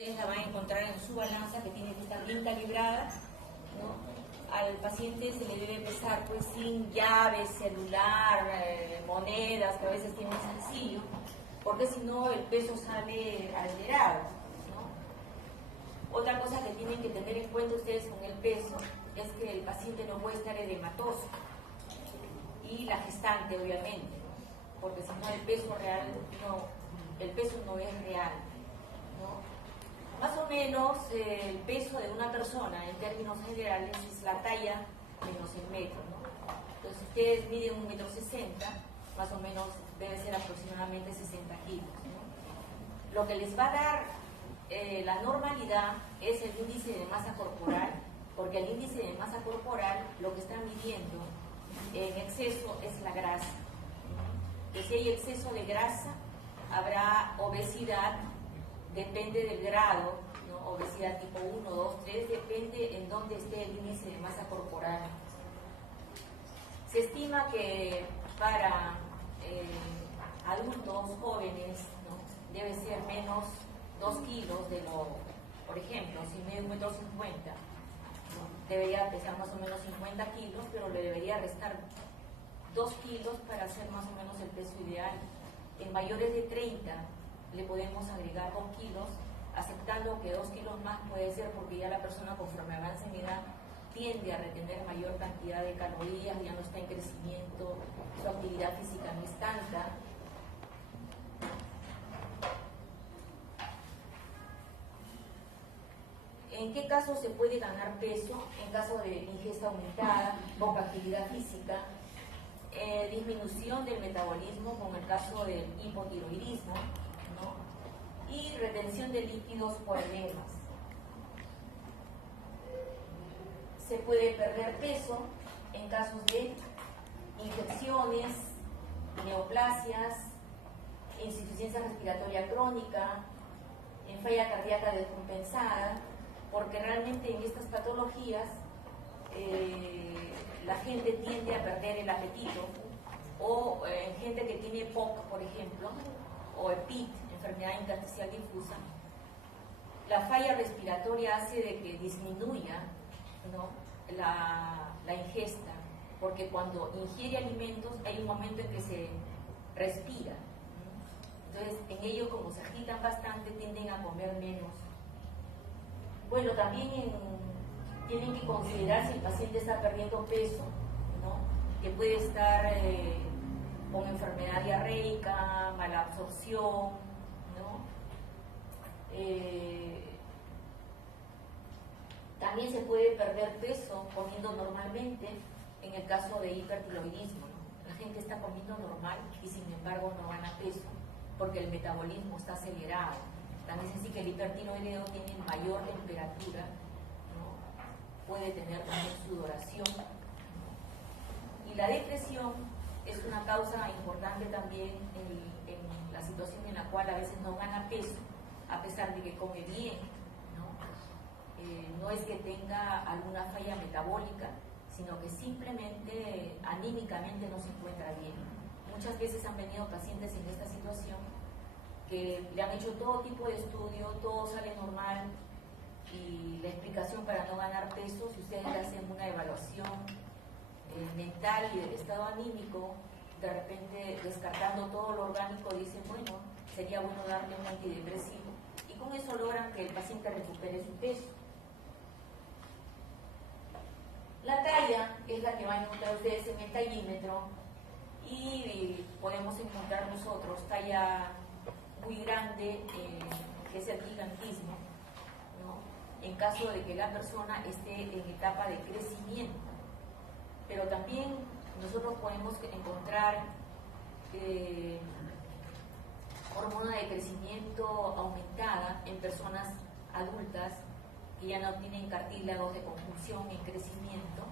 Ustedes la van a encontrar en su balanza, que tiene que estar bien calibrada, ¿no? Al paciente se le debe pesar pues sin llaves, celular, monedas, que a veces tiene un sencillo, porque si no el peso sale alterado, ¿no? Otra cosa que tienen que tener en cuenta ustedes con el peso es que el paciente no puede estar edematoso, y la gestante obviamente, ¿no? Porque si no el peso real el peso no es real, ¿no? Más o menos el peso de una persona en términos generales es la talla menos el metro, ¿no? Entonces, si ustedes miden 1,60 m, más o menos debe ser aproximadamente 60 kilos, ¿no? Lo que les va a dar la normalidad es el índice de masa corporal, porque el índice de masa corporal lo que están midiendo en exceso es la grasa, ¿no? Que si hay exceso de grasa, habrá obesidad. Depende del grado, ¿no? Obesidad tipo 1, 2, 3, depende en dónde esté el índice de masa corporal. Se estima que para adultos jóvenes, ¿no? Debe ser menos 2 kilos de lo, por ejemplo, si mide 1,50 m, ¿no? Debería pesar más o menos 50 kilos, pero le debería restar 2 kilos para hacer más o menos el peso ideal. En mayores de 30, le podemos agregar 2 kilos, aceptando que 2 kilos más puede ser porque ya la persona conforme avanza en edad tiende a retener mayor cantidad de calorías, ya no está en crecimiento, su actividad física no es tanta. ¿En qué caso se puede ganar peso? En caso de ingesta aumentada, poca actividad física, disminución del metabolismo, como el caso del hipotiroidismo, ¿no? Y retención de líquidos por edemas. Se puede perder peso en casos de infecciones, neoplasias, insuficiencia respiratoria crónica, en falla cardíaca descompensada, porque realmente en estas patologías la gente tiende a perder el apetito, o en gente que tiene POC, por ejemplo, o EPIT, enfermedad intersticial difusa, la falla respiratoria hace de que disminuya, ¿no? la ingesta, porque cuando ingiere alimentos hay un momento en que se respira, ¿no? Entonces en ellos, como se agitan bastante, tienden a comer menos. Bueno, también tienen que considerar si el paciente está perdiendo peso, ¿no? Que puede estar con enfermedad diarreica, mala absorción, ¿no? También se puede perder peso comiendo normalmente en el caso de hipertiroidismo, ¿no? La gente está comiendo normal y sin embargo no gana peso porque el metabolismo está acelerado. También es así que el hipertiroideo tiene mayor temperatura, ¿no? Puede tener también sudoración, ¿no? Y la depresión es una causa importante también en la situación en la cual a veces no gana peso, a pesar de que come bien, ¿no? No es que tenga alguna falla metabólica, sino que simplemente anímicamente no se encuentra bien. Muchas veces han venido pacientes en esta situación que le han hecho todo tipo de estudio, todo sale normal, y la explicación para no ganar peso, si ustedes le hacen una evaluación mental y del estado anímico, de repente descartando todo lo orgánico, dicen, bueno, sería bueno darle un antidepresivo, y con eso logran que el paciente recupere su peso. La talla es la que van a encontrar ustedes en el tallímetro, y podemos encontrar nosotros talla muy grande, que es el gigantismo, ¿no? En caso de que la persona esté en etapa de crecimiento. Pero también nosotros podemos encontrar hormona de crecimiento aumentada en personas adultas que ya no tienen cartílagos de conjunción en crecimiento,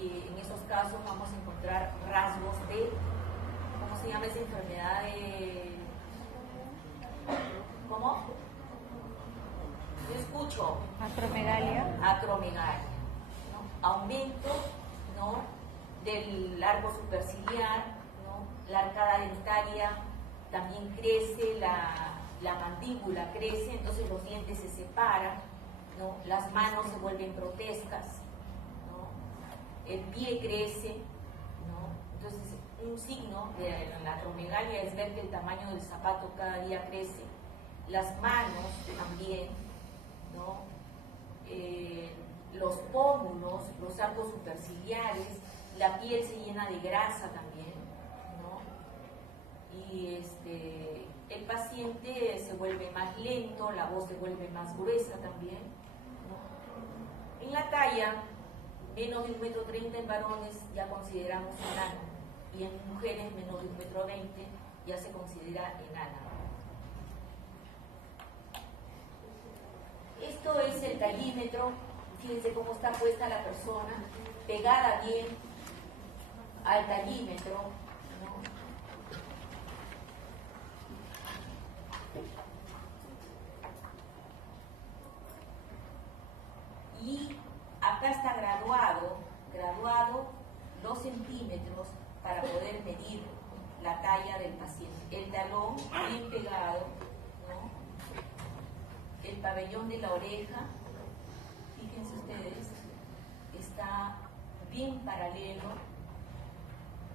y en esos casos vamos a encontrar rasgos de, ¿cómo se llama esa enfermedad de... ¿Cómo? Yo escucho. Acromegalia. Acromegalia, ¿no? Aumento, ¿no?, del arco superciliar, ¿no? La arcada dentaria también crece, la mandíbula crece, entonces los dientes se separan. para, ¿no? Las manos se vuelven grotescas, ¿no? El pie crece, ¿no? Entonces, un signo de la acromegalia es ver que el tamaño del zapato cada día crece, las manos también, ¿no? Los pómulos, los arcos superciliares, la piel se llena de grasa también, ¿no? Y el paciente se vuelve más lento, la voz se vuelve más gruesa también, ¿no? En la talla, menos de 1,30 m en varones ya consideramos enano, y en mujeres menos de 1,20 m ya se considera enana. Esto es el tallímetro. Fíjense cómo está puesta la persona, pegada bien al tallímetro, ¿no? Y acá está graduado 2 centímetros para poder medir la talla del paciente. El talón bien pegado, ¿no? El pabellón de la oreja, fíjense ustedes, está bien paralelo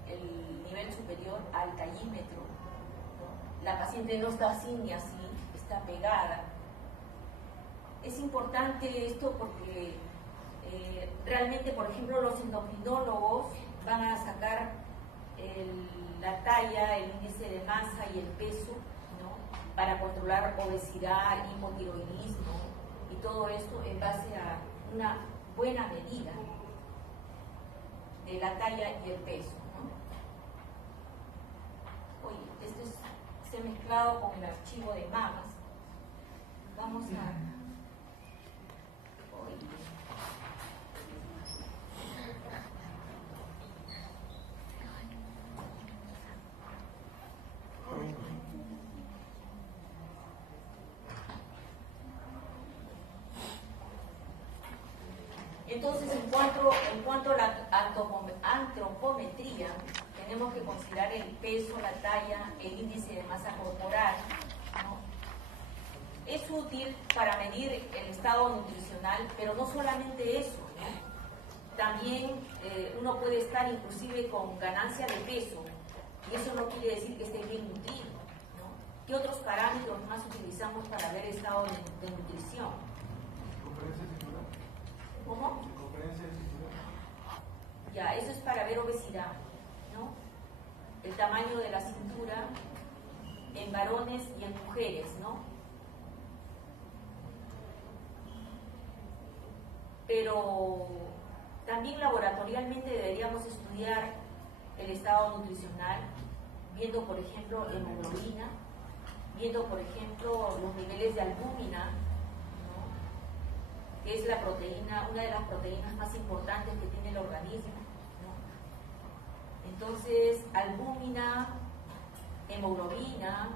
el nivel superior al tallímetro, ¿no? La paciente no está así ni así, está pegada. Es importante esto porque realmente, por ejemplo, los endocrinólogos van a sacar la talla, el índice de masa y el peso, ¿no? Para controlar obesidad, hipotiroidismo y todo esto en base a una buena medida de la talla y el peso, ¿no? Oye, esto se ha mezclado con el archivo de mamas. Vamos a... Entonces, en cuanto a la antropometría, tenemos que considerar el peso, la talla, el índice de masa corporal, ¿no? Es útil para medir el estado nutricional, pero no solamente eso, ¿no? También uno puede estar inclusive con ganancia de peso, y eso no quiere decir que esté bien nutrido, ¿no? ¿Qué otros parámetros más utilizamos para ver el estado de nutrición? ¿Cómo? Ya, eso es para ver obesidad, ¿no? El tamaño de la cintura en varones y en mujeres, ¿no? Pero también laboratorialmente deberíamos estudiar el estado nutricional, viendo, por ejemplo, hemoglobina, viendo, por ejemplo, los niveles de albúmina, que es la proteína, una de las proteínas más importantes que tiene el organismo, ¿no? Entonces, albúmina, hemoglobina,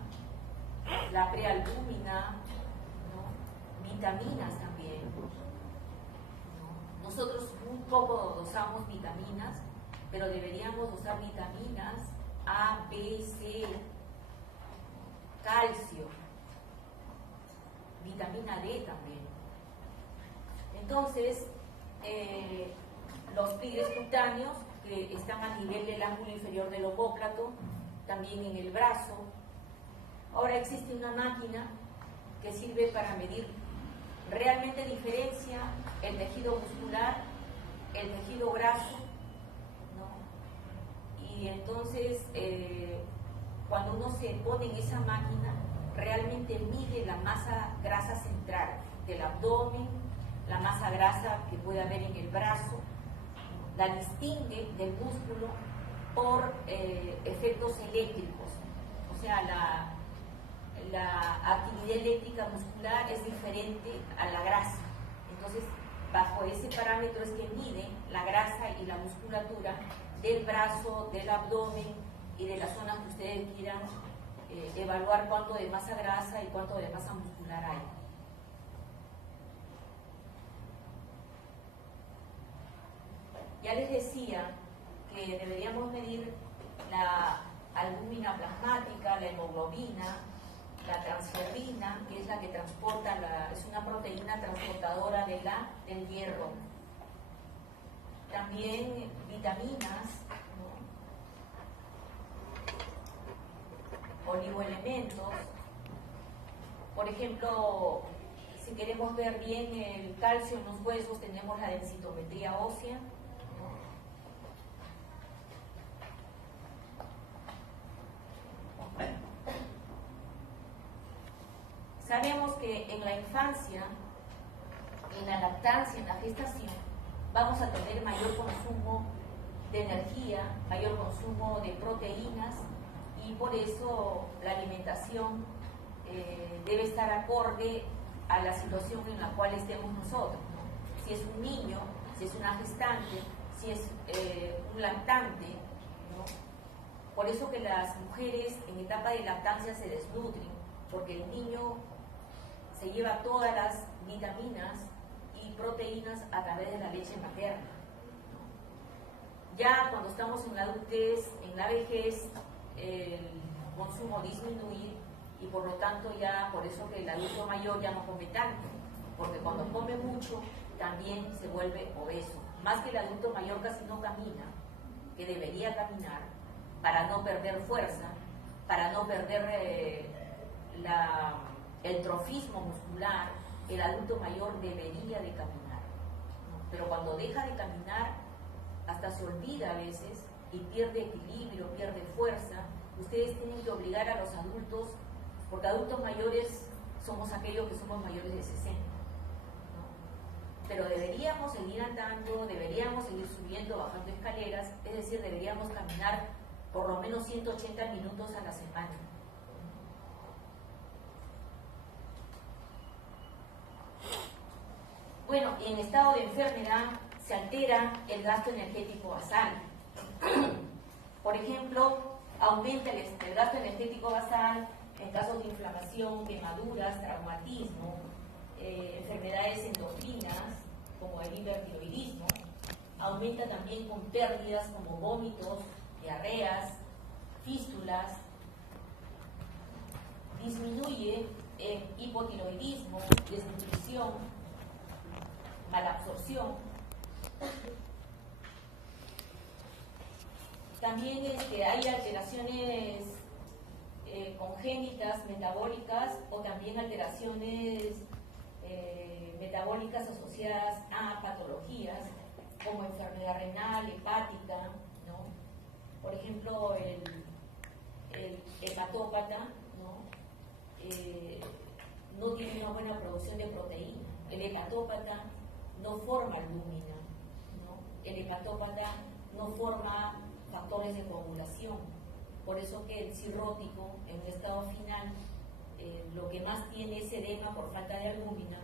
la prealbúmina, ¿no? Vitaminas también, ¿no? Nosotros muy poco dosamos vitaminas, pero deberíamos dosar vitaminas A, B, C, calcio, vitamina D también. Entonces, los pliegues cutáneos que están a nivel del ángulo inferior del omóplato, también en el brazo. Ahora existe una máquina que sirve para medir, realmente diferencia el tejido muscular, el tejido graso, ¿no? Y entonces, cuando uno se pone en esa máquina, realmente mide la masa grasa central del abdomen, la masa grasa que puede haber en el brazo, la distingue del músculo por efectos eléctricos. O sea, la actividad eléctrica muscular es diferente a la grasa. Entonces, bajo ese parámetro es que mide la grasa y la musculatura del brazo, del abdomen y de las zonas que ustedes quieran evaluar cuánto de masa grasa y cuánto de masa muscular hay. Ya les decía que deberíamos medir la albúmina plasmática, la hemoglobina, la transferrina, que es la que transporta, es una proteína transportadora del hierro. También vitaminas, ¿no? Oligoelementos. Por ejemplo, si queremos ver bien el calcio en los huesos, tenemos la densitometría ósea, ¿no? Sabemos que en la infancia, en la lactancia, en la gestación, vamos a tener mayor consumo de energía, mayor consumo de proteínas, y por eso la alimentación debe estar acorde a la situación en la cual estemos nosotros, ¿no? Si es un niño, si es una gestante, si es un lactante, ¿no? Por eso que las mujeres en etapa de lactancia se desnutren, porque el niño se lleva todas las vitaminas y proteínas a través de la leche materna. Ya cuando estamos en la adultez, en la vejez, el consumo disminuye, y por lo tanto ya por eso que el adulto mayor ya no come tanto, porque cuando come mucho también se vuelve obeso. Más que el adulto mayor casi no camina, que debería caminar para no perder fuerza, para no perder el trofismo muscular. El adulto mayor debería de caminar, ¿no? Pero cuando deja de caminar hasta se olvida a veces y pierde equilibrio, pierde fuerza. Ustedes tienen que obligar a los adultos, porque adultos mayores somos aquellos que somos mayores de 60, ¿no? Pero deberíamos seguir andando, deberíamos seguir subiendo, bajando escaleras, es decir, deberíamos caminar por lo menos 180 minutos a la semana. Bueno, en estado de enfermedad se altera el gasto energético basal. Por ejemplo, aumenta el gasto energético basal en casos de inflamación, quemaduras, traumatismo, enfermedades endocrinas, como el hipertiroidismo. Aumenta también con pérdidas como vómitos, diarreas, fístulas. Disminuye en hipotiroidismo, desnutrición, malabsorción. También hay alteraciones congénitas, metabólicas, o también alteraciones metabólicas asociadas a patologías como enfermedad renal, hepática, ¿no? Por ejemplo, el hepatópata, ¿no? No tiene una buena producción de proteína. El hepatópata no forma albúmina, ¿no? El hepatópata no forma factores de coagulación. Por eso que el cirrótico, en un estado final, lo que más tiene es edema por falta de albúmina,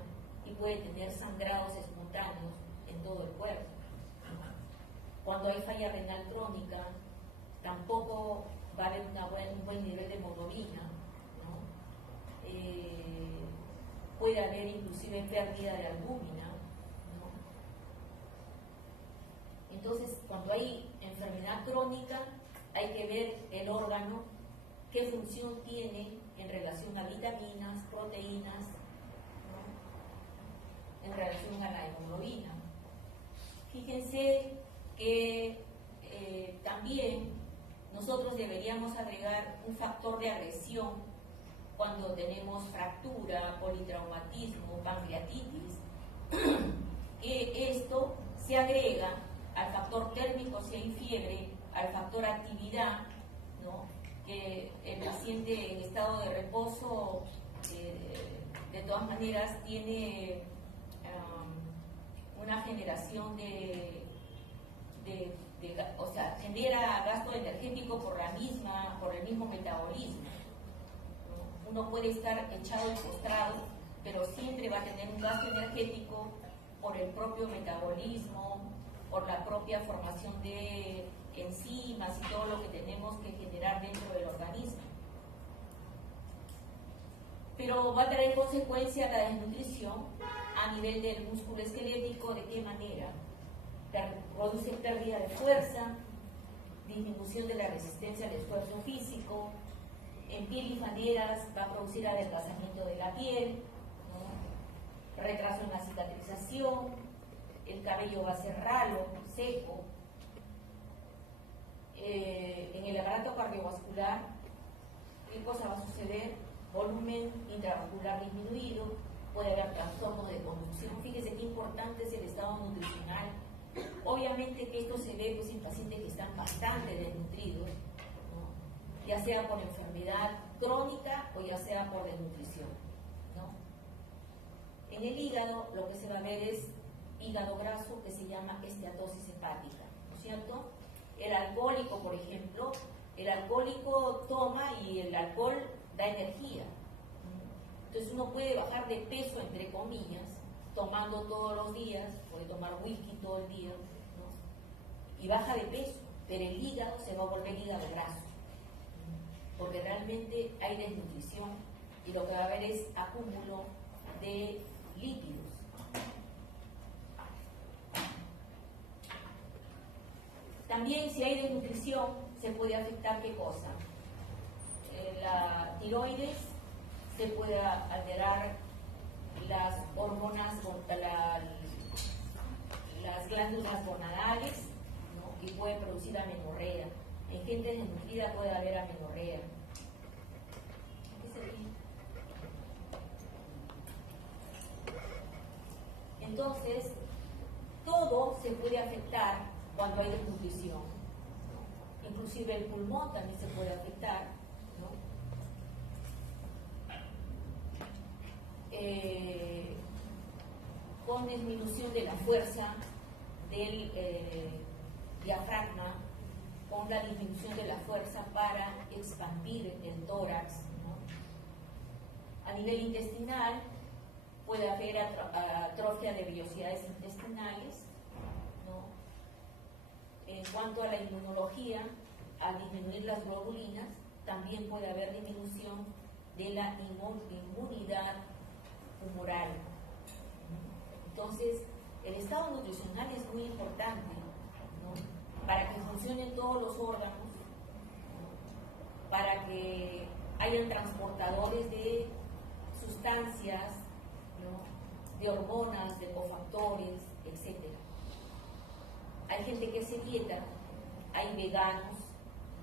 y puede tener sangrados espontáneos en todo el cuerpo. Cuando hay falla renal crónica, tampoco va a haber un buen nivel de hemoglobina, ¿no? Puede haber inclusive pérdida de albúmina, ¿no? Entonces, cuando hay enfermedad crónica, hay que ver el órgano, qué función tiene en relación a vitaminas, proteínas, ¿no? En relación a la hemoglobina. Fíjense que también nosotros deberíamos agregar un factor de agresión cuando tenemos fractura, politraumatismo, pancreatitis, que esto se agrega al factor térmico si hay fiebre, al factor actividad, ¿no? Que el paciente en estado de reposo de todas maneras tiene una generación o sea, genera gasto energético por el mismo metabolismo, ¿no? Uno puede estar echado y postrado, pero siempre va a tener un gasto energético por el propio metabolismo, por la propia formación de enzimas y todo lo que tenemos que generar dentro del organismo. Pero va a traer consecuencia la desnutrición a nivel del músculo esquelético. ¿De qué manera? Produce pérdida de fuerza, disminución de la resistencia al esfuerzo físico, En piel y faneras va a producir adelgazamiento de la piel, ¿no? Retraso en la cicatrización, el cabello va a ser ralo, seco. En el aparato cardiovascular, ¿qué cosa va a suceder? Volumen intravascular disminuido, puede haber trastorno de conducción. Fíjese qué importante es el estado nutricional. Obviamente que esto se ve pues, en pacientes que están bastante desnutridos, ¿no? Ya sea por enfermedad crónica o ya sea por desnutrición, ¿no? En el hígado lo que se va a ver es hígado graso, que se llama esteatosis hepática, ¿no es cierto? El alcohólico, por ejemplo, el alcohólico toma y el alcohol da energía. Entonces uno puede bajar de peso, entre comillas, tomando todos los días, puede tomar whisky todo el día, ¿no? Y baja de peso, pero el hígado se va a volver hígado graso, porque realmente hay desnutrición y lo que va a haber es acúmulo de lípidos. También si hay desnutrición se puede afectar ¿qué cosa? La tiroides, se puede alterar las hormonas, las glándulas gonadales, ¿no? Y puede producir amenorrea. En gente desnutrida puede haber amenorrea. Entonces, todo se puede afectar cuando hay desnutrición, ¿no? Inclusive el pulmón también se puede afectar, ¿no? Con disminución de la fuerza del diafragma, con la disminución de la fuerza para expandir el tórax, ¿no? A nivel intestinal puede haber atrofia de vellosidades intestinales, ¿no? En cuanto a la inmunología, al disminuir las globulinas, también puede haber disminución de la inmunidad humoral. Entonces, el estado nutricional es muy importante, ¿no? Para que funcionen todos los órganos, ¿no? Para que hayan transportadores de sustancias, ¿no? De hormonas, de cofactores, etc. Hay gente que hace dieta, hay veganos,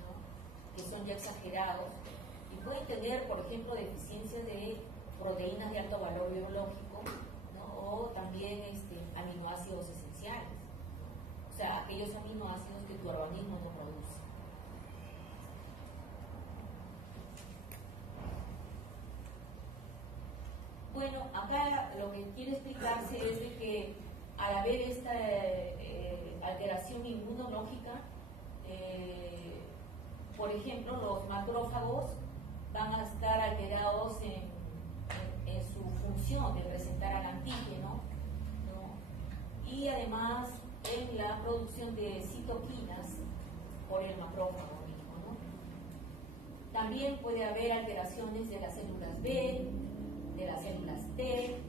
¿no? Que son ya exagerados y pueden tener, por ejemplo, deficiencias de proteínas de alto valor biológico, ¿no? O también aminoácidos esenciales, ¿no? O sea, aquellos aminoácidos que tu organismo no produce. Bueno, acá lo que quiere explicarse es de que al haber esta alteración inmunológica, por ejemplo, los macrófagos van a estar alterados en su función de presentar al antígeno, ¿no? Y además en la producción de citoquinas por el macrófago mismo, ¿no? También puede haber alteraciones de las células B, de las células T,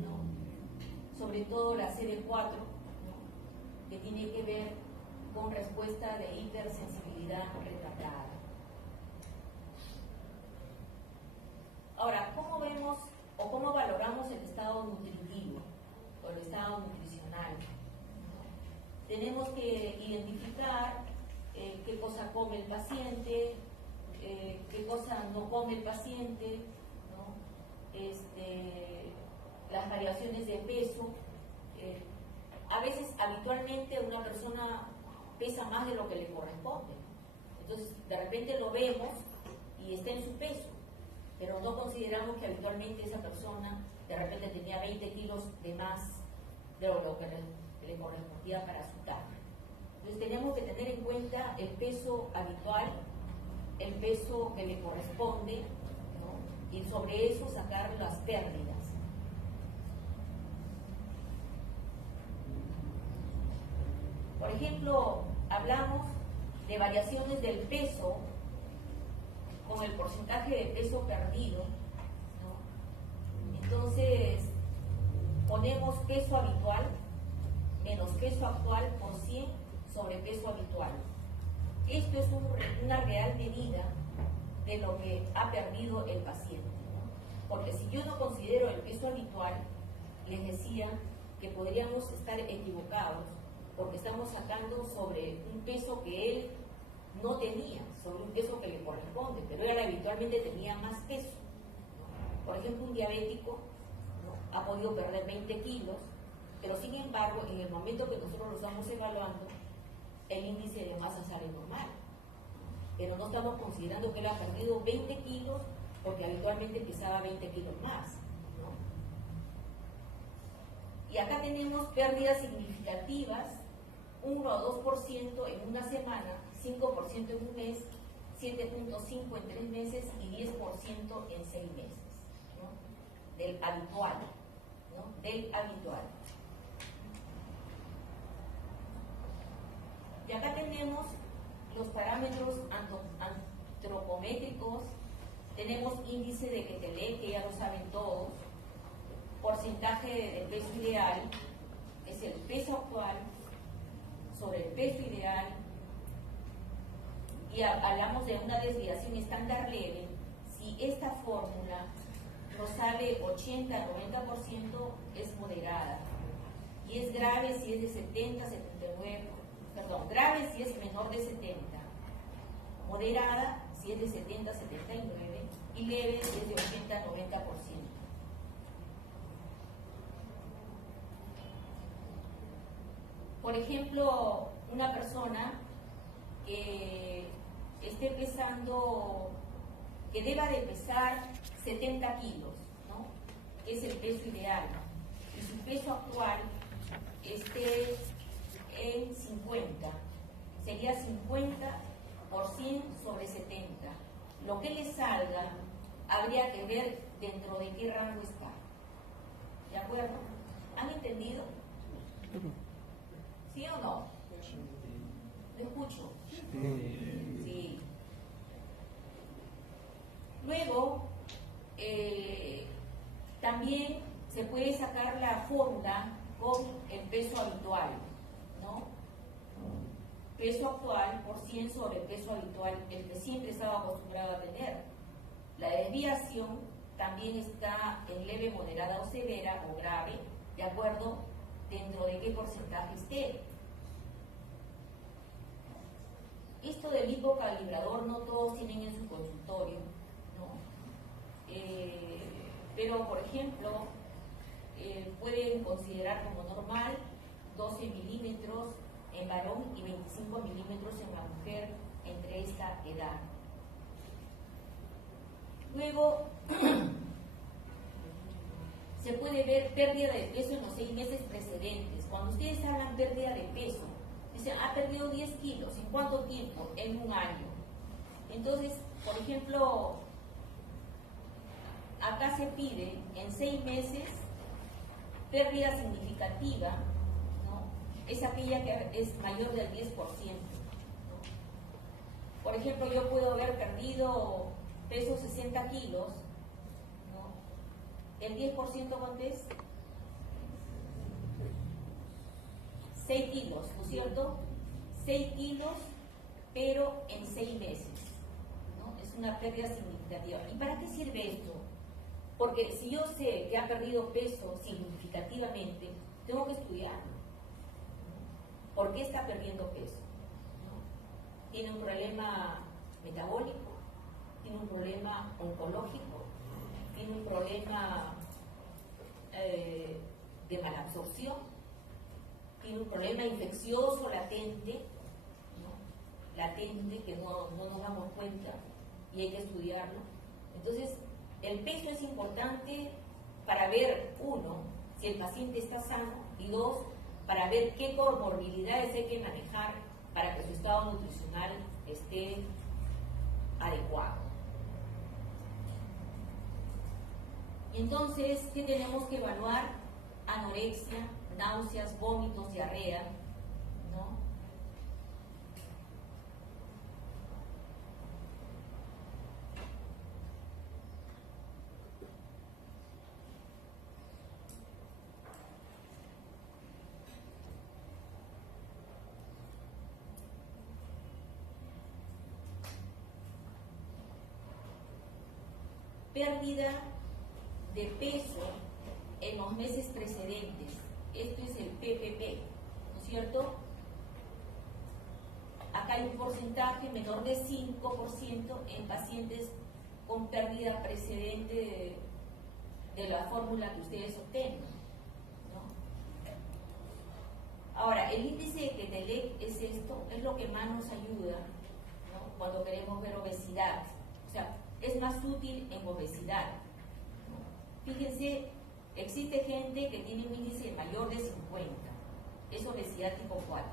¿no? Sobre todo la CD4, ¿no? Que tiene que ver con respuesta de hipersensibilidad retardada. Ahora, ¿cómo vemos o cómo valoramos el estado nutritivo o el estado nutricional? Tenemos que identificar qué cosa come el paciente, qué cosa no come el paciente, ¿no? Las variaciones de peso. A veces, habitualmente, una persona pesa más de lo que le corresponde. Entonces, de repente lo vemos y está en su peso, pero no consideramos que habitualmente esa persona de repente tenía 20 kilos de más de lo que le correspondía para su talla. Entonces tenemos que tener en cuenta el peso habitual, el peso que le corresponde, ¿no? Y sobre eso sacar las pérdidas. Por ejemplo, hablamos de variaciones del peso con el porcentaje de peso perdido, ¿no? Entonces, ponemos peso habitual menos peso actual por 100 sobre peso habitual. Esto es una real medida de lo que ha perdido el paciente, ¿no? Porque si yo no considero el peso habitual, les decía que podríamos estar equivocados, porque estamos sacando sobre un peso que él no tenía, sobre un peso que le corresponde, pero él habitualmente tenía más peso, ¿no? Por ejemplo, un diabético, ¿no?, ha podido perder 20 kilos, pero sin embargo, en el momento que nosotros lo estamos evaluando, el índice de masa sale normal, pero no estamos considerando que él ha perdido 20 kilos porque habitualmente pesaba 20 kilos más, ¿no? Y acá tenemos pérdidas significativas, 1 o 2% en una semana, 5% en un mes, 7.5% en 3 meses y 10% en 6 meses, ¿no?, del habitual, ¿no?, del habitual. Y acá tenemos los parámetros antropométricos, tenemos índice de Quetelet, que ya lo saben todos, porcentaje de peso ideal, es el peso actual sobre el peso ideal, y hablamos de una desviación estándar leve. Si esta fórmula nos sale 80-90%, es moderada, y es grave si es de 70-79%, perdón, grave si es menor de 70, moderada si es de 70-79 y leve si es de 80-90%. Por ejemplo, una persona que esté pesando, que deba de pesar 70 kilos, ¿no?, que es el peso ideal, y su peso actual esté en 50, sería 50 por 100 sobre 70. Lo que le salga habría que ver dentro de qué rango está. ¿De acuerdo? ¿Han entendido? ¿Sí o no? ¿Lo escucho? Sí. Luego, también se puede sacar la fórmula con el peso habitual, ¿no? Peso actual por 100 sobre el peso habitual, el que siempre estaba acostumbrado a tener. La desviación también está en leve, moderada o severa o grave, de acuerdo dentro de qué porcentaje esté. Esto del hipocalibrador no todos tienen en su consultorio, ¿no? Pero por ejemplo, pueden considerar como normal 12 milímetros en varón y 25 milímetros en la mujer entre esta edad. Luego, se puede ver pérdida de peso en los 6 meses precedentes. Cuando ustedes hablan pérdida de peso, dicen, ha perdido 10 kilos, ¿en cuánto tiempo? En un año. Entonces, por ejemplo, acá se pide en 6 meses pérdida significativa, ¿no? Es aquella que es mayor del 10%, ¿no? Por ejemplo, yo puedo haber perdido peso 60 kilos, ¿no? ¿El 10% cuánto es? 6 kilos, ¿no es cierto? 6 kilos, pero en 6 meses, ¿no? Es una pérdida significativa. ¿Y para qué sirve esto? Porque si yo sé que ha perdido peso significativamente, tengo que estudiar, ¿no? ¿Por qué está perdiendo peso? ¿No? ¿Tiene un problema metabólico? ¿Tiene un problema oncológico? ¿Tiene un problema de malabsorción? ¿Tiene un problema infeccioso latente, ¿no? Latente que no nos damos cuenta y hay que estudiarlo? Entonces, el peso es importante para ver, uno, si el paciente está sano, y dos, para ver qué comorbilidades hay que manejar para que su estado nutricional esté adecuado. Entonces, ¿qué tenemos que evaluar? Anorexia, náuseas, vómitos, diarrea, ¿no? pérdida de peso en los meses precedentes. Esto es el PPP, ¿no es cierto? Acá hay un porcentaje menor de 5% en pacientes con pérdida precedente de la fórmula que ustedes obtengan, ¿no? Ahora, el índice de Quetelet es esto, es lo que más nos ayuda, ¿no?, cuando queremos ver obesidad. O sea, es más útil en obesidad, ¿no? Fíjense, existe gente que tiene un índice mayor de 50, es obesidad tipo 4, ¿no?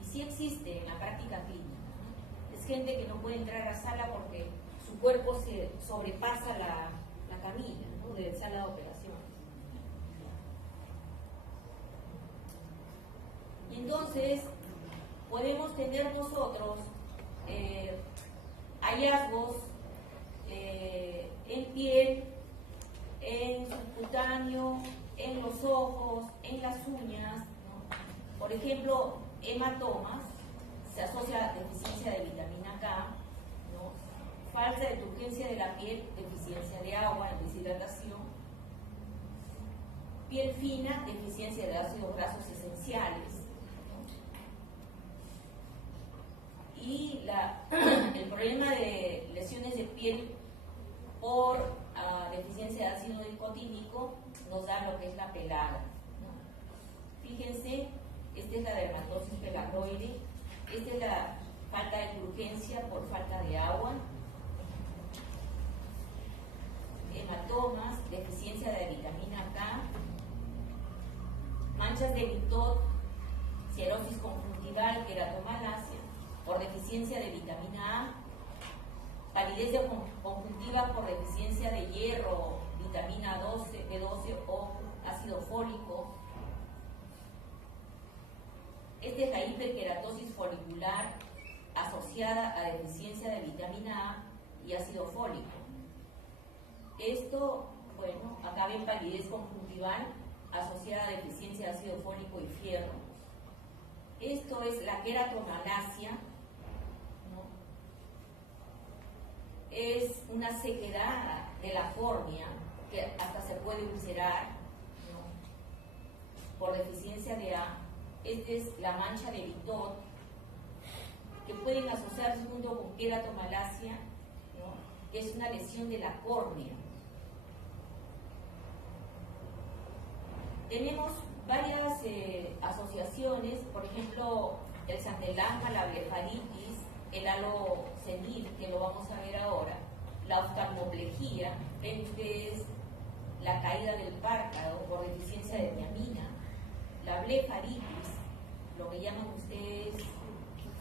Y sí existe en la práctica clínica, ¿no? Es gente que no puede entrar a la sala porque su cuerpo se sobrepasa la camilla, ¿no?, de sala de operaciones. Y entonces podemos tener nosotros hallazgos en piel, en subcutáneo, en los ojos, en las uñas, ¿no? Por ejemplo, hematomas, se asocia a deficiencia de vitamina K, ¿no?, falta de turgencia de la piel, deficiencia de agua, deshidratación, piel fina, deficiencia de ácidos grasos esenciales, ¿no? Y el problema de lesiones de piel por deficiencia de ácido nicotínico nos da lo que es la pelada, ¿no? Fíjense, esta es la dermatosis pelargoide, esta es la falta de turgencia por falta de agua, hematomas, deficiencia de vitamina K, manchas de Bitot, cirrosis conjuntival, queratomalacia, por deficiencia de vitamina A, palidez conjuntiva por deficiencia de hierro, vitamina B12 o ácido fólico. Esta es la hiperkeratosis folicular asociada a deficiencia de vitamina A y ácido fólico. Esto, bueno, acá ven palidez conjuntival asociada a deficiencia de ácido fólico y fierro. Esto es la queratomalacia, ¿no? Es una sequedad de la córnea que hasta se puede ulcerar, ¿no?, por deficiencia de A. Esta es la mancha de Bitot, que pueden asociarse junto con queratomalacia, ¿no?, que es una lesión de la córnea. Tenemos varias asociaciones, por ejemplo, el santelasma, la blefaritis, el halo senil, que lo vamos a ver ahora, la oftalmoplejía, ven ustedes la caída del párpado por deficiencia de tiamina, la blefaritis, lo que llaman ustedes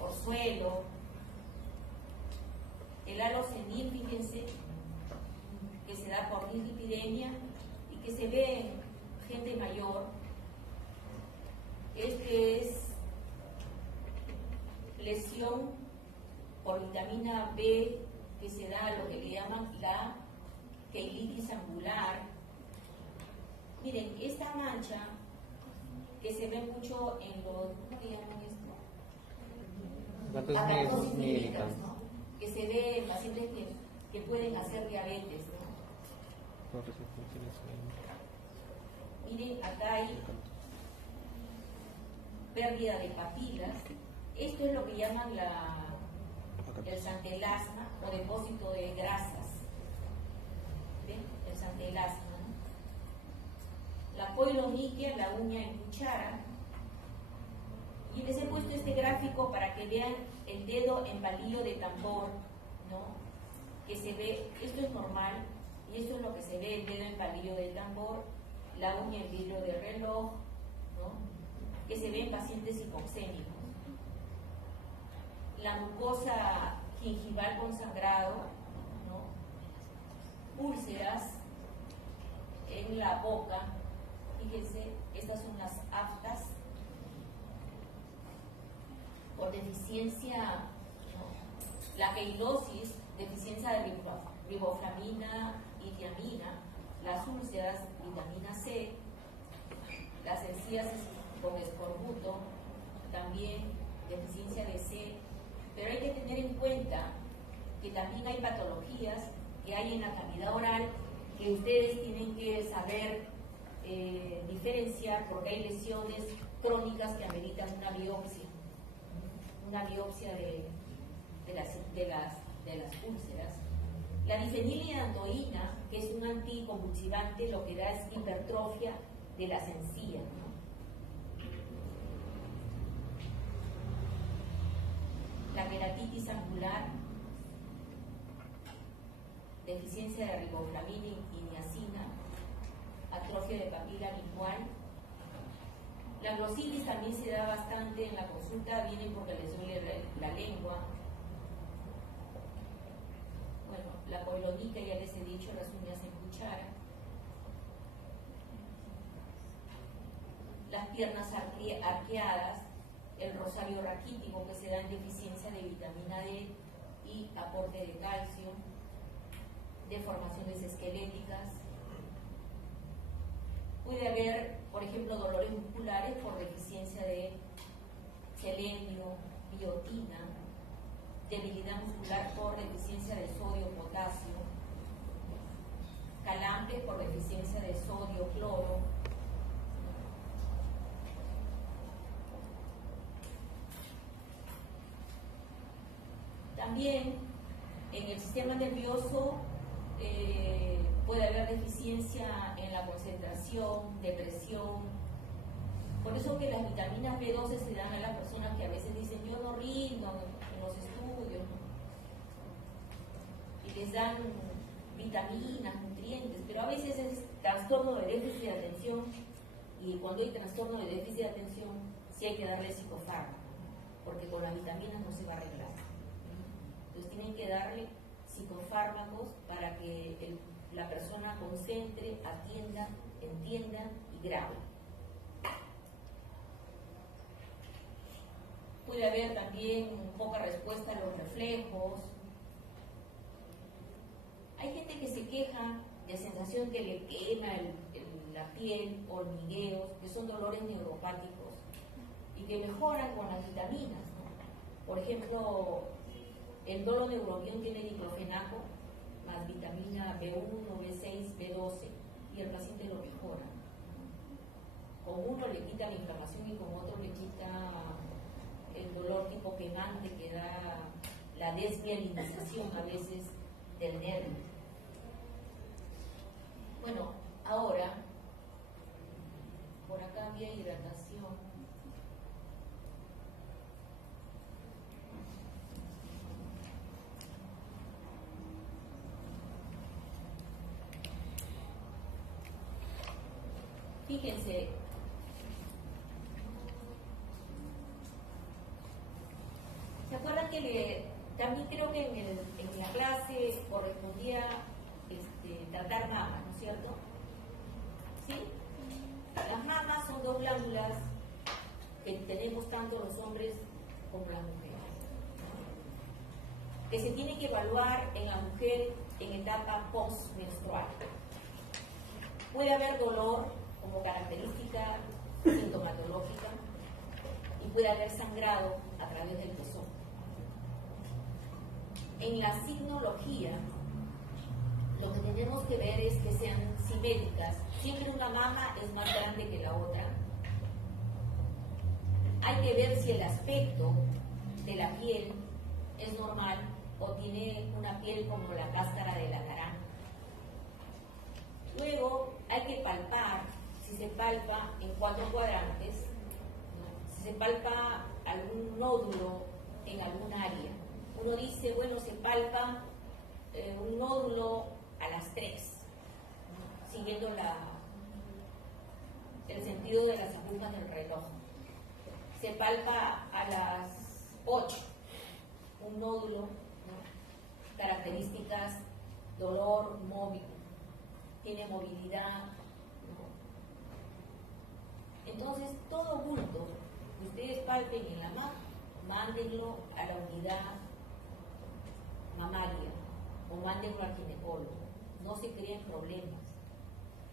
orzuelo, el halo senil, fíjense, que se da por dislipidemia y que se ve en gente mayor. Este es lesión por vitamina B que se da a lo que le llaman la queilitis angular. Miren, esta mancha que se ve mucho en los, ¿cómo le llaman esto? Acaratosis míricas, ¿no?, que se ve en pacientes que pueden hacer diabetes, ¿no? Miren, acá hay pérdida de papilas. Esto es lo que llaman el santelasma o depósito de grasas. ¿Ven? El santelasma, ¿no? La coiloniquia, la uña en cuchara. Y les he puesto este gráfico para que vean el dedo en palillo de tambor, ¿no?, que se ve, esto es normal, y esto es lo que se ve, el dedo en palillo de tambor, la uña en vidrio de reloj, ¿no?, que se ve en pacientes hipoxémicos. La mucosa gingival con sangrado, ¿no?, úlceras en la boca, fíjense, estas son las aftas, por deficiencia, ¿no?, la queilosis, deficiencia de riboflavina y tiamina, las úlceras, vitamina C, las encías con escorbuto, también deficiencia de C, pero hay que tener en cuenta que también hay patologías que hay en la cavidad oral que ustedes tienen que saber diferenciar, porque hay lesiones crónicas que ameritan una biopsia de las úlceras. La difenilandoína, que es un anticonvulsivante, lo que da es hipertrofia de las encías, ¿no? La queratitis angular, deficiencia de riboflavina y niacina, atrofia de papila lingual. La glositis también se da bastante en la consulta, viene porque les duele la lengua. Bueno, la colonita, ya les he dicho, las uñas en cuchara. Las piernas arqueadas, el rosario raquítico que se da en deficiencia de vitamina D y aporte de calcio, deformaciones esqueléticas. Puede haber, por ejemplo, dolores musculares por deficiencia de selenio, biotina, debilidad muscular por deficiencia de sodio, potasio, calambres por deficiencia de sodio, cloro. También en el sistema nervioso puede haber deficiencia en la concentración, depresión. Por eso que las vitaminas B12 se dan a las personas que a veces dicen yo no rindo en los estudios, ¿no? Y les dan vitaminas, nutrientes, pero a veces es trastorno de déficit de atención, y cuando hay trastorno de déficit de atención sí hay que darle psicofármaco, porque con las vitaminas no se va a arreglar. Entonces tienen que darle psicofármacos para que la persona concentre, atienda, entienda y grabe. Puede haber también poca respuesta a los reflejos. Hay gente que se queja de sensación que le quema la piel, hormigueos, que son dolores neuropáticos y que mejoran con las vitaminas, ¿no? Por ejemplo, el dolo neurobión tiene diclofenaco más vitamina B1, B6, B12 y el paciente lo mejora. Con uno le quita la inflamación y con otro le quita el dolor tipo quemante que da la desmielinización a veces del nervio. Bueno, ahora, por acá había hidratación. Fíjense, ¿se acuerdan que también creo que en la clase correspondía tratar mamas, ¿no es cierto? ¿Sí? Las mamas son dos glándulas que tenemos tanto los hombres como las mujeres, que se tiene que evaluar en la mujer en etapa postmenstrual. Puede haber dolor como característica sintomatológica y puede haber sangrado a través del pezón. En la signología, lo que tenemos que ver es que sean simétricas. Siempre una mama es más grande que la otra. Hay que ver si el aspecto de la piel es normal o tiene una piel como la cáscara de la naranja. Luego hay que palpar, si se palpa en 4 cuadrantes, ¿no? Si se palpa algún nódulo en algún área. Uno dice, bueno, se palpa un nódulo a las 3, ¿no? Siguiendo el sentido de las agujas del reloj. Se palpa a las 8, un nódulo, ¿no? Características, dolor, móvil, tiene movilidad, ¿no? Entonces, todo bulto que ustedes palpen en la mama, mándenlo a la unidad mamaria o mándenlo al ginecólogo. No se creen problemas.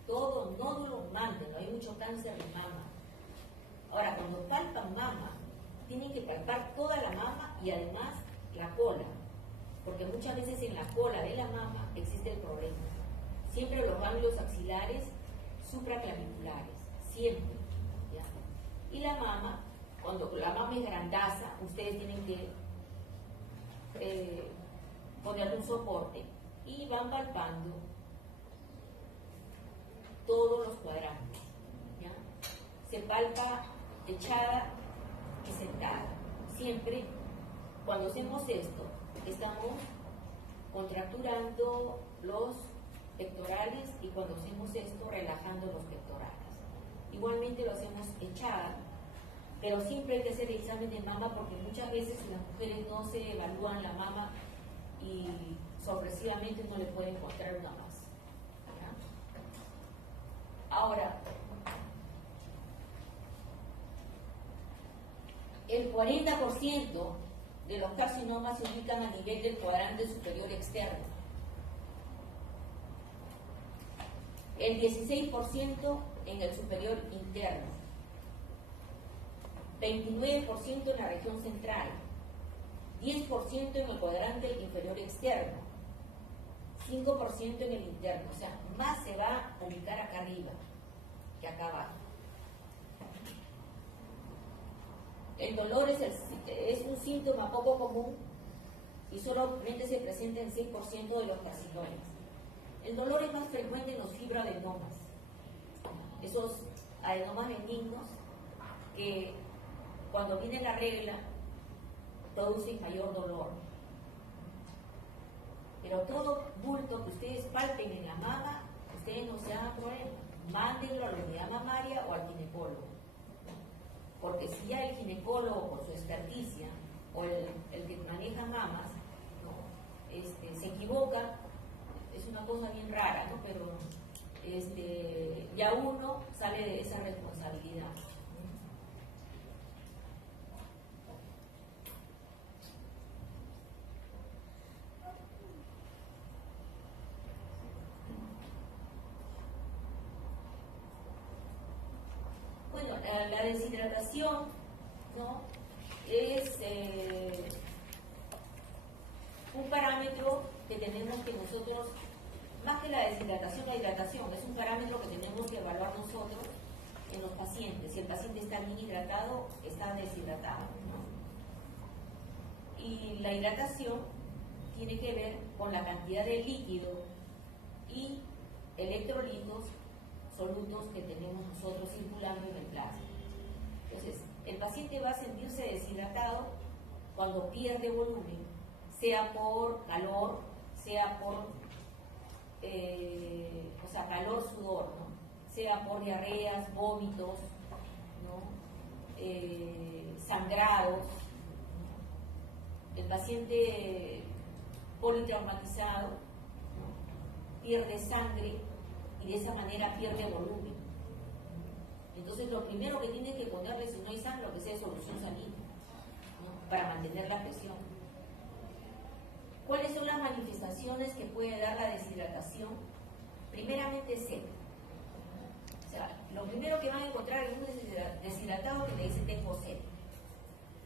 Todo nódulo, mándenlo. Hay mucho cáncer de mama. Ahora, cuando palpan mama, tienen que palpar toda la mama y además la cola. porque muchas veces en la cola de la mama existe el problema. Siempre los ganglios axilares supraclaviculares, siempre. ¿Ya? Y la mama, cuando la mama es grandaza, ustedes tienen que ponerle un soporte y van palpando todos los cuadrantes. ¿Ya? Se palpa echada y sentada. Siempre, cuando hacemos esto, estamos contracturando los pectorales y cuando hacemos esto, relajando los pectorales. Igualmente lo hacemos echada, pero siempre hay que hacer el examen de mama porque muchas veces las mujeres no se evalúan la mama y sorpresivamente no le pueden encontrar una más. ¿Ya? Ahora, el 40% de los carcinomas se ubican a nivel del cuadrante superior externo. El 16% en el superior interno. 29% en la región central. 10% en el cuadrante inferior externo. 5% en el interno. O sea, más se va a ubicar acá arriba que acá abajo. El dolor es un síntoma poco común y solamente se presenta en 6% de los carcinomas. El dolor es más frecuente en los fibroadenomas, esos adenomas benignos que cuando viene la regla producen mayor dolor. Pero todo bulto que ustedes palpen en la mama, ustedes no se hagan problema. Mándenlo a la unidad mamaria o al ginecólogo. Porque si ya el ginecólogo, por su experticia, o el que maneja mamas, ¿no? Se equivoca, es una cosa bien rara, ¿no? Pero ya uno sale de esa responsabilidad. Bueno, la deshidratación, ¿no? Es un parámetro que tenemos que nosotros, más que la deshidratación, la hidratación, es un parámetro que tenemos que evaluar nosotros en los pacientes. Si el paciente está bien hidratado, está deshidratado, ¿no? Y la hidratación tiene que ver con la cantidad de líquido y electrolitos solutos que tenemos nosotros circulando en el plasma. Entonces, el paciente va a sentirse deshidratado cuando pierde volumen, sea por calor, sea por calor, sudor, ¿no? Sea por diarreas, vómitos, ¿no? Sangrados. El paciente politraumatizado, ¿no? Pierde sangre y de esa manera pierde volumen. Entonces lo primero que tienen que ponerle, si no hay sangre, lo que sea solución sanita, ¿no? Para mantener la presión. ¿Cuáles son las manifestaciones que puede dar la deshidratación? Primeramente sed. O sea, lo primero que van a encontrar es un deshidratado que le dice tengo sed.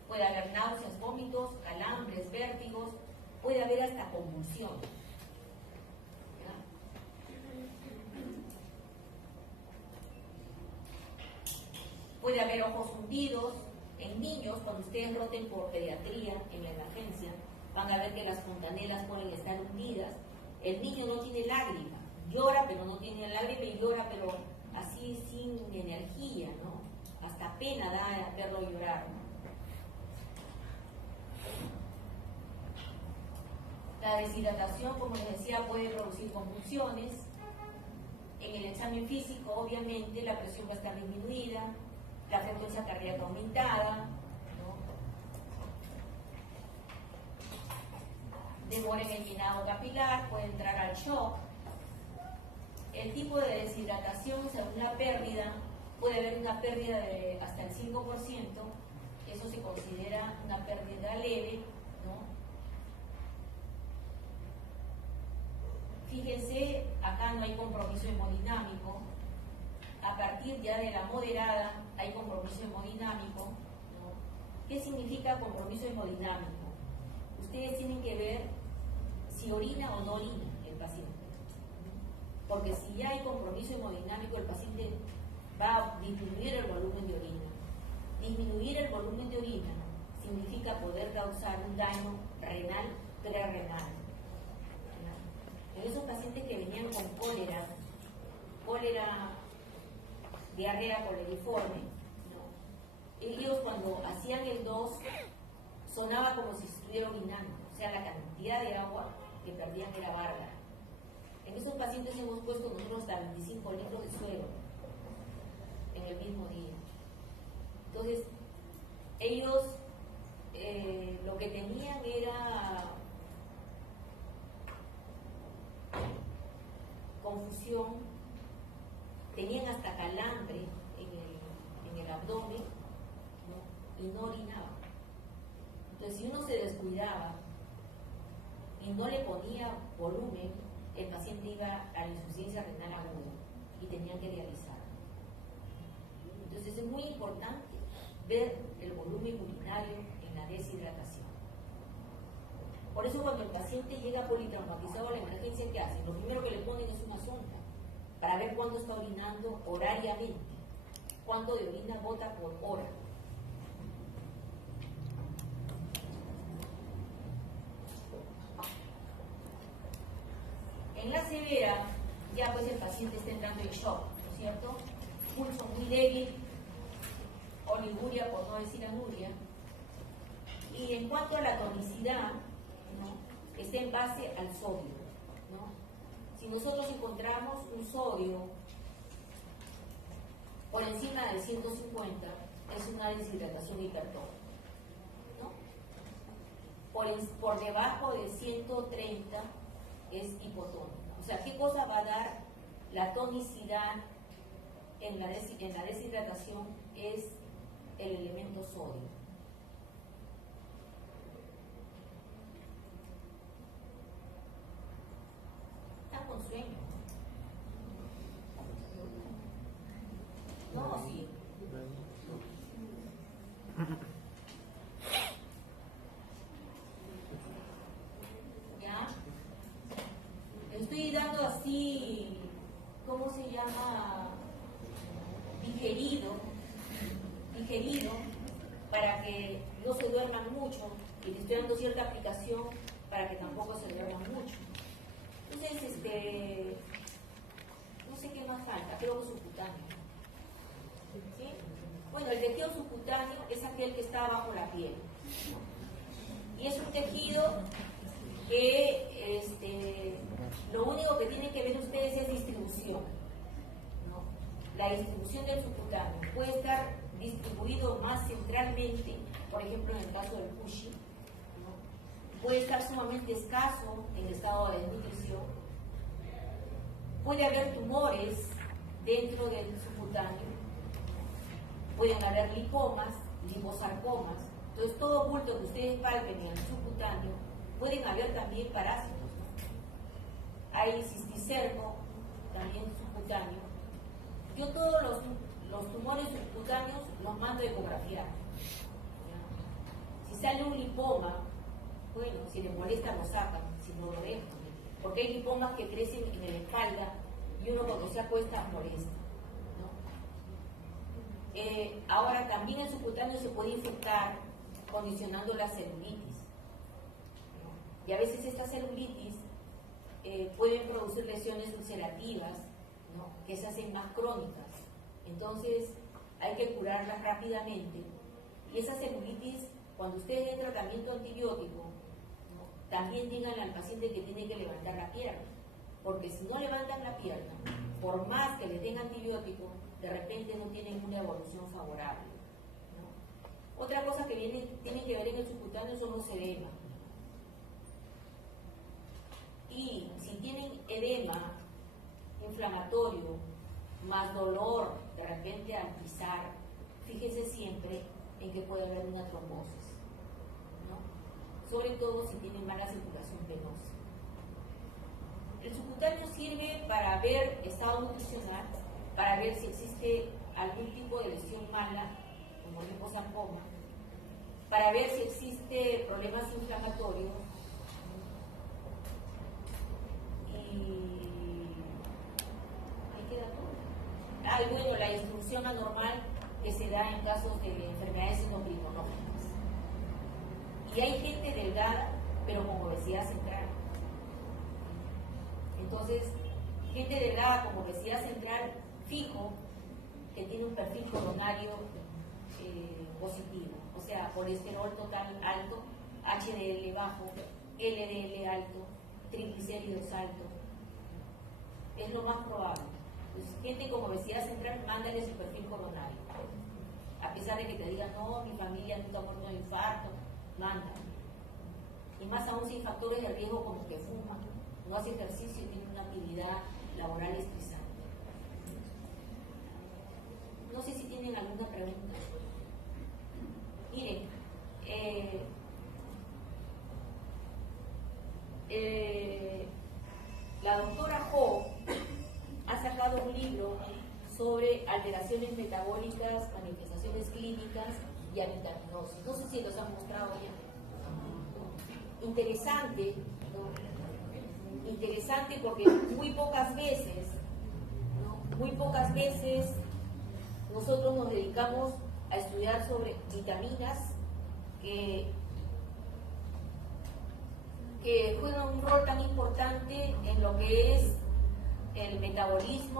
Puede haber náuseas, vómitos, calambres, vértigos, puede haber hasta convulsión. Puede haber ojos hundidos. En niños, cuando ustedes roten por pediatría en la emergencia, van a ver que las fontanelas pueden estar hundidas. El niño no tiene lágrima, llora pero no tiene lágrima y llora pero así sin energía, ¿no? Hasta pena da verlo llorar, ¿no? La deshidratación, como les decía, puede producir convulsiones. En el examen físico, obviamente, la presión va a estar disminuida, la frecuencia cardíaca aumentada, ¿no? Demora en el llenado capilar, puede entrar al shock. El tipo de deshidratación, según la pérdida, puede haber una pérdida de hasta el 5%, eso se considera una pérdida leve, ¿no? Fíjense, acá no hay compromiso hemodinámico. A partir ya de la moderada hay compromiso hemodinámico, ¿no? ¿Qué significa compromiso hemodinámico? Ustedes tienen que ver si orina o no orina el paciente. Porque si ya hay compromiso hemodinámico, el paciente va a disminuir el volumen de orina. Disminuir el volumen de orina significa poder causar un daño renal, prerrenal. En esos pacientes que venían con cólera, diarrea coleriforme, ¿no? Ellos cuando hacían el 2 sonaba como si estuviera orinando, o sea, la cantidad de agua que perdían era bárbara. En esos pacientes hemos puesto nosotros hasta 25 litros de suero en el mismo día. Entonces, ellos lo que tenían era confusión, tenían hasta calambre en el abdomen, ¿no? Y no orinaban. Entonces, si uno se descuidaba y no le ponía volumen, el paciente iba a la insuficiencia renal aguda y tenían que dializar. Entonces, es muy importante ver el volumen urinario en la deshidratación. Por eso cuando el paciente llega politraumatizado a la emergencia, ¿qué hacen? Lo primero que le ponen es una sonda para ver cuánto está orinando horariamente, cuánto de orina bota por hora. En la severa, ya pues el paciente está entrando en shock, ¿no es cierto? Pulso muy débil, oliguria por no decir anuria. Y en cuanto a la tonicidad, ¿no? Está en base al sodio, ¿no? Si nosotros encontramos un sodio por encima de 150, es una deshidratación hipertónica, ¿no? Por debajo de 130 es hipotónica. O sea, ¿qué cosa va a dar la tonicidad en la deshidratación? Es el elemento sodio. Está con sueño. No, sí. ¿Ya? Estoy dando así, ¿cómo se llama? Digerido, para que no se duerman mucho, y le estoy dando cierta aplicación para que tampoco se duerman mucho. Entonces, no sé qué más falta, creo que subcutáneo. ¿Sí? Bueno, el tejido subcutáneo es aquel que está bajo la piel. Y es un tejido que lo único que tienen que ver ustedes es distribución, ¿no? La distribución del subcutáneo puede estar distribuido más centralmente, por ejemplo en el caso del Cushing, ¿no? Puede estar sumamente escaso en estado de desnutrición, puede haber tumores dentro del subcutáneo, pueden haber lipomas, liposarcomas. Entonces todo bulto que ustedes palpen en el subcutáneo, pueden haber también parásitos, ¿no? Hay cisticerco, también subcutáneo. Yo todos los tumores subcutáneos los mando a ecografiar. Si sale un lipoma, bueno, si les molesta lo sacan, si no lo dejan. Porque hay lipomas que crecen en la espalda y uno cuando se acuesta molesta, ¿no? Ahora también el subcutáneo se puede infectar condicionando la celulitis, ¿no? Y a veces estas celulitis pueden producir lesiones ulcerativas, ¿no? Que se hacen más crónicas. Entonces hay que curarlas rápidamente. Y esa celulitis, cuando ustedes den tratamiento antibiótico, ¿no? También díganle al paciente que tiene que levantar la pierna, porque si no levantan la pierna, por más que le den antibiótico, de repente no tienen una evolución favorable, ¿no? Otra cosa que tiene que ver en el subcutáneo son los edemas. Y si tienen edema inflamatorio más dolor de repente al pisar, fíjese siempre en que puede haber una trombosis, ¿no? Sobre todo si tienen mala circulación venosa. El subcutáneo sirve para ver estado nutricional, para ver si existe algún tipo de lesión mala, como liposarcoma, para ver si existe problemas inflamatorios, ahí queda todo. Y bueno, la disfunción anormal que se da en casos de enfermedades endocrinológicas. Y hay gente delgada, pero con obesidad central. Entonces, gente delgada con obesidad central, fijo, que tiene un perfil coronario positivo, o sea, colesterol total alto, HDL bajo, LDL alto, triglicéridos alto, es lo más probable. Entonces, gente con obesidad central, mándale su perfil coronario. A pesar de que te digan, no, mi familia nunca ha muerto de infarto, manda. Y más aún sin factores de riesgo como que fuma, no hace ejercicio y tiene una actividad laboral estresante. No sé si tienen alguna pregunta. Miren, la doctora Ho ha sacado un libro sobre alteraciones metabólicas, manifestaciones clínicas y avitaminosis. No sé si los han mostrado ya. Interesante, ¿no? Interesante porque muy pocas veces nosotros nos dedicamos a estudiar sobre vitaminas que juegan un rol tan importante en lo que es el metabolismo